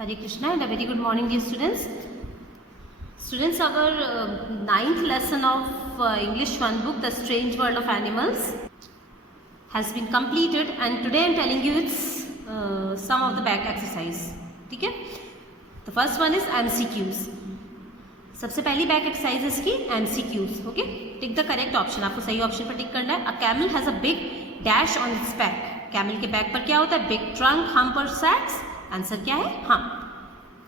Hare Krishna and a very good morning, dear students. Students, our ninth lesson of English 1 book, The Strange World of Animals, has been completed, and today I am telling you its some of the back exercise. ठीक है? The first one is MCQs. सबसे पहली back exercise है इसकी MCQs. Okay, tick the correct option. आपको सही option पर टिक करना है. A camel has a big dash on it's back. Camel के बैक पर क्या होता है? बिग ट्रंक, हम्प और सैक्स. आंसर क्या है? हम्प.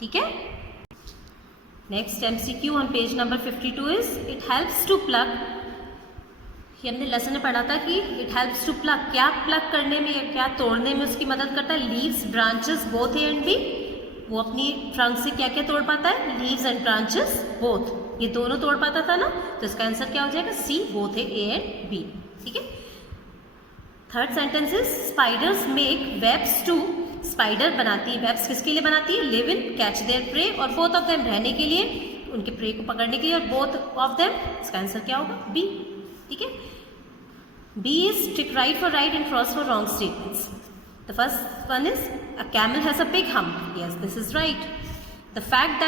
ठीक है. Next MCQ on page number 52 is it helps to plug. ये हमने लेसन में पढ़ा था कि इट हेल्प्स टू प्लग. क्या प्लग करने में या क्या तोड़ने में उसकी मदद करता है? Leaves, branches, both A and B. वो अपनी ट्रंक से क्या क्या तोड़ पाता है? Leaves and branches, both. ये दोनों तोड़ पाता था ना, तो इसका आंसर क्या हो जाएगा? C, both A and B. ठीक है. Third sentence is spiders make webs to. Spider बनाती है वेब्स. किसके लिए बनाती है? Live in, catch their prey, और बोथ ऑफ देम रहने के लिए, उनके प्रे को पकड़ने के लिए, और बोथ ऑफ देम. इसका आंसर क्या होगा? बी. ठीक है. B is tick right for right and cross for wrong statements. The first one is a camel has a big hump. Yes, this is right. The fact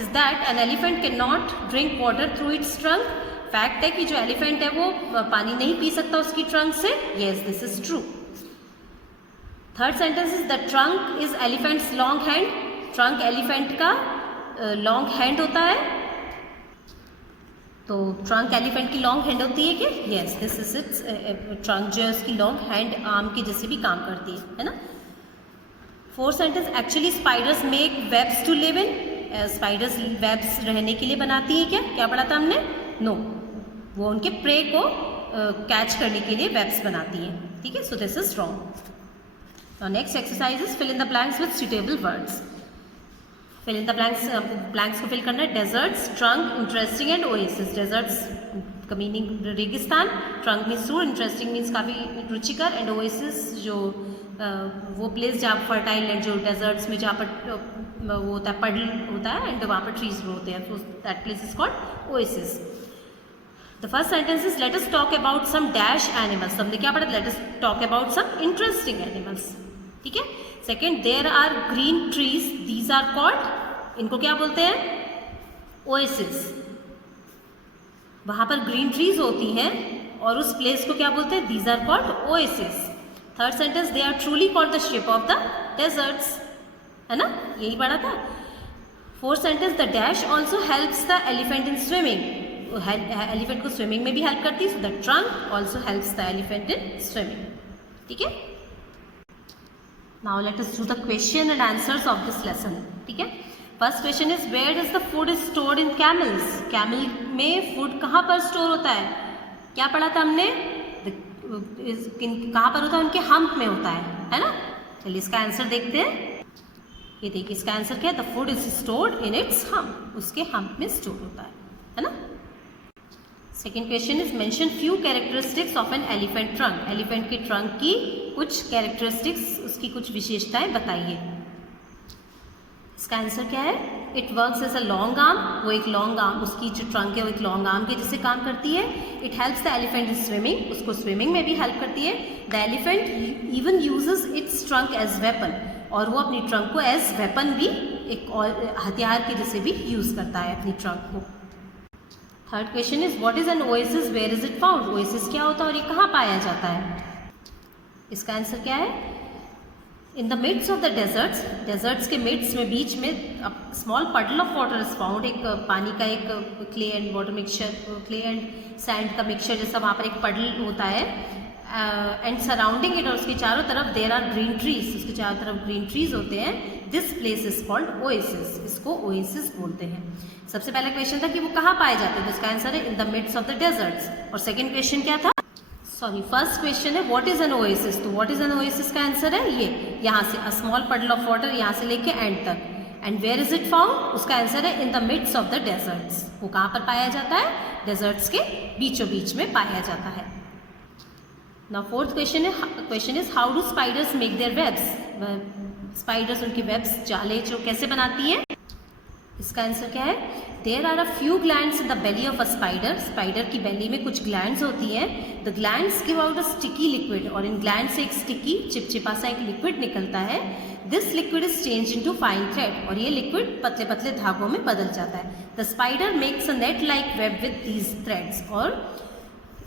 is that an elephant cannot drink water through its trunk. Fact है कि जो elephant है वो पानी नहीं P सकता उसकी trunk से. Yes, this is true. Third sentence is the trunk is elephant's long hand. Trunk elephant का long hand होता है. तो ट्रंक एलिफेंट की लॉन्ग हैंड होती है कि? Yes, this is it's trunk जो है उसकी लॉन्ग हैंड आर्म की जैसे भी काम करती है ना. Fourth sentence actually spiders make webs to live in. Spiders webs रहने के लिए बनाती है क्या? क्या पढ़ा था हमने? नो, वो उनके प्रे को कैच करने के लिए वेब्स बनाती है. ठीक है. So this is wrong. Next exercise is fill in the blanks with suitable words. Fill in the blanks को फिल करना है. Deserts, trunk, interesting and oasis. Deserts का मीनिंग रेगिस्तान, ट्रंक मीन्स सूर, इंटरेस्टिंग मीन्स काफ़ी रुचिकर, एंड ओएसिस जो वो प्लेस जहाँ फर्टाइल लैंड, जो डेजर्ट्स में जहाँ पर वो होता है, पडल होता है, एंड वहाँ पर ट्रीज होते हैं, तो that place is called oasis. The first sentence is let us talk about some dash animals. हमने क्या पढ़ा? Let us talk about some interesting animals. ठीक है. Second, there are green trees, these are called. इनको क्या बोलते हैं? Oasis. वहां पर ग्रीन ट्रीज होती हैं और उस प्लेस को क्या बोलते हैं? These are called oasis. Third sentence, they are truly called the ship of the deserts. है ना, यही पढ़ा था. Fourth sentence, the dash also helps the elephant in swimming. Elephant को स्विमिंग में भी हेल्प करती है. So the trunk also helps the elephant in swimming. ठीक है. Now let us do the question and answers of this lesson. ठीक है. First question is where is the food stored in camels. Camel में food कहाँ पर store होता है? क्या पढ़ा था हमने? कहाँ पर होता है? उनके हम्प में होता है ना. चलिए इसका आंसर देखते हैं. ये देखिए इसका आंसर क्या है? The food is stored in its hump. उसके हम्प में स्टोर होता है ना. Second question is mention few characteristics of an elephant trunk. Elephant के ट्रंक की कुछ कैरेक्टरिस्टिक्स, उसकी कुछ विशेषताएं बताइए. इसका आंसर क्या है? It works as a long arm. वो एक लॉन्ग आर्म, उसकी जो ट्रंक है वो एक लॉन्ग आर्म के जैसे काम करती है. It helps the elephant in swimming. उसको स्विमिंग में भी हेल्प करती है. The elephant even uses its trunk as weapon. और वो अपनी ट्रंक को एज वेपन भी, एक और हथियार के जैसे भी यूज करता है अपनी ट्रंक को. Third question is what is an oasis, where is it found. Oasis क्या होता है और ये कहाँ पाया जाता है? इसका आंसर क्या है? In the midst of the deserts. Deserts के मिड्स में, बीच में, small puddle of water is found. एक पानी का एक clay and water mixture, clay and sand का मिक्सचर जैसा वहाँ पर एक पडल होता है. एंड सराउंडिंग इट, और उसके चारों तरफ देयर आर ग्रीन ट्रीज. उसके चारों तरफ ग्रीन ट्रीज होते हैं. This place is called oasis. इसको ओएसिस बोलते हैं. सबसे पहला क्वेश्चन था कि वो कहाँ पाए जाते हैं, तो इसका आंसर है in the midst of the deserts. और सेकंड क्वेश्चन क्या था? सॉरी, फर्स्ट क्वेश्चन है व्हाट इज एन ओएसिस. तो व्हाट इज एन ओएसिस का आंसर है ये, यहाँ से a small puddle of water, यहाँ से लेके एंड तक. And where is it found, उसका आंसर है in the midst of the deserts. वो कहाँ पर पाया जाता है? डेजर्ट्स के बीचों बीच में पाया जाता है. Now fourth question is how do spiders make their webs. Spiders उनके वेब्स, जाले जो कैसे बनाती हैं? इसका आंसर क्या है? There are a few glands in the belly of a spider, spider की बेली में कुछ ग्लैंड्स होती हैं। The glands give out a sticky liquid, और इन ग्लैंड से एक स्टिकी चिपचिपा सा एक लिक्विड निकलता है। This liquid is change into fine thread, और ये लिक्विड पतले पतले धागों में बदल जाता है। The spider makes a net like web with these threads, और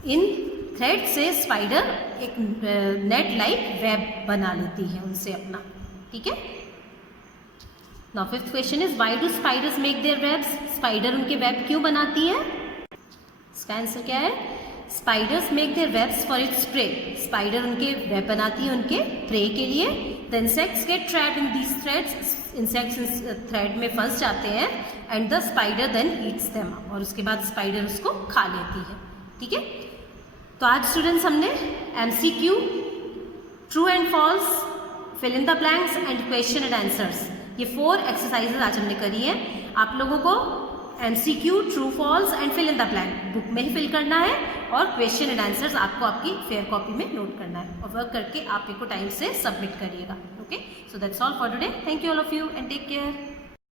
इन थ्रेड से स्पाइडर एक नेट लाइक वेब बना लेती है उनसे अपना, ठीक है। Now fifth question is why do spiders make their webs, spider उनके वेब क्यों बनाती है? इसका आंसर क्या है? Spiders make their webs for its prey, spider उनके वेब बनाती है उनके प्रे के लिए। The insects get trapped in these threads, insects इस थ्रेड में फंस जाते हैं। And the spider then eats them, और उसके बाद स्पाइडर उसको खा लेती है, ठीक है। तो आज स्टूडेंट्स हमने MCQ, true and false, fill in the blanks and question and answers, ये 4 एक्सरसाइजेज आज हमने करी है। आप लोगों को MCQ, true false and fill in the blank book में ही फिल करना है, और क्वेश्चन एंड आंसर्स आपको आपकी फेयर कॉपी में नोट करना है, और वर्क करके आप इनको टाइम से सबमिट करिएगा। Okay, so that's all for today. Thank you all of you and take care.